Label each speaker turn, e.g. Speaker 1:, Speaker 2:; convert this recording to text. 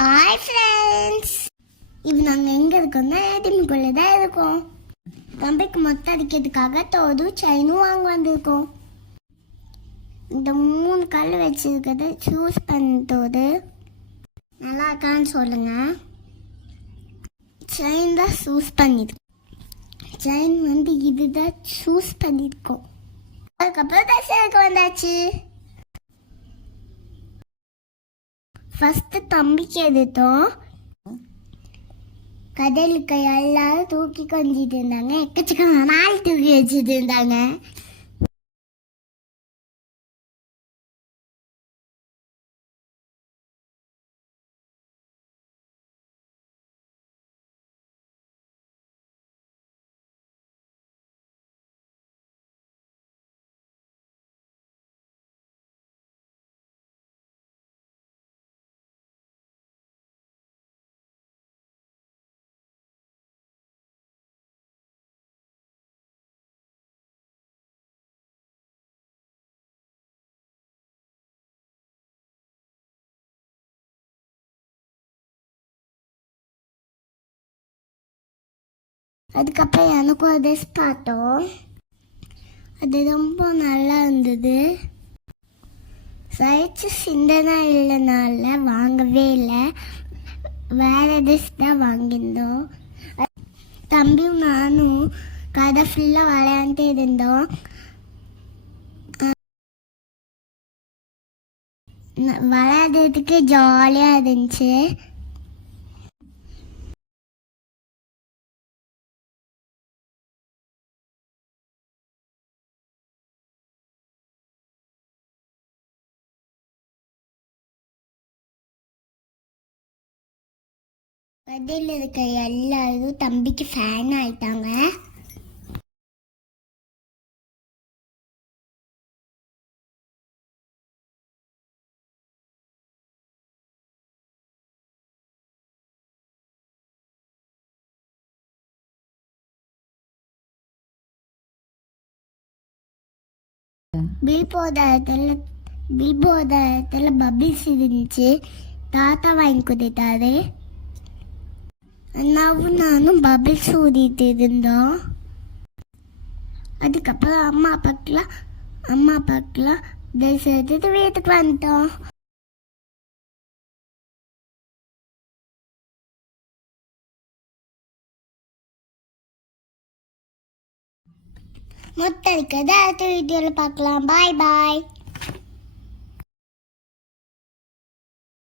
Speaker 1: Hi friends இது நாங்கள் எங்கே இருக்கோம்னா ஏடிஎம்குள்ளே தான் இருக்கோம். தம்பிக்கு மொத்தம் அடிக்கிறதுக்காக தோடு செயினும் வாங்க வந்திருக்கோம். இந்த மூணு கல் வச்சுருக்கிறது சூஸ் பண்ணதோடு நல்லா இருக்கான்னு சொல்லுங்கள் செயின் தான் சூஸ் பண்ணியிருக்கோம் செயின் வந்து இதுதான் சூஸ் பண்ணியிருக்கோம் அதுக்கப்புறம் தசருக்கு வந்தாச்சு. ஃபஸ்ட்டு தம்பிக்கு எடுத்தோம். கடலுக்கு எல்லாரும் தூக்கி கொஞ்சிட்டு இருந்தாங்க. எக்கச்சக்கம் நாள் தூக்கி வச்சுட்டு இருந்தாங்க. அதுக்கப்புறம் எனக்கு ஒரு ட்ரெஸ் பார்த்தோம் அது ரொம்ப நல்லா இருந்தது. சைச்சு சிந்தனை இல்லைனால வாங்கவே இல்லை. வேற ட்ரெஸ் தான் வாங்கியிருந்தோம். தம்பியும் நானும் கடை ஃபுல்லாக விளையாண்டுட்டு இருந்தோம். விளையாடுறதுக்கு ஜாலியாக இருந்துச்சு. கதையில் இருக்க எல்லாரும் தம்பிக்கு ஃபேன் ஆயிட்டாங்க. பில் போத பபிள்ஸ் இருந்துச்சு. தாத்தா வாங்கி கொடுத்தாரு அண்ணாவும் நானும் பபிள்ஸ் ஊதிட்டு இருந்தோம் அதுக்கப்புறம் அம்மா அப்பாக்கெலாம் அம்மா அப்பாக்கெலாம் ட்ரெஸ் எடுத்துட்டு வீட்டுக்கு வந்துட்டோம் மொத்த இருக்கிறத அடுத்த வீடியோவில் பார்க்கலாம் பாய் பாய்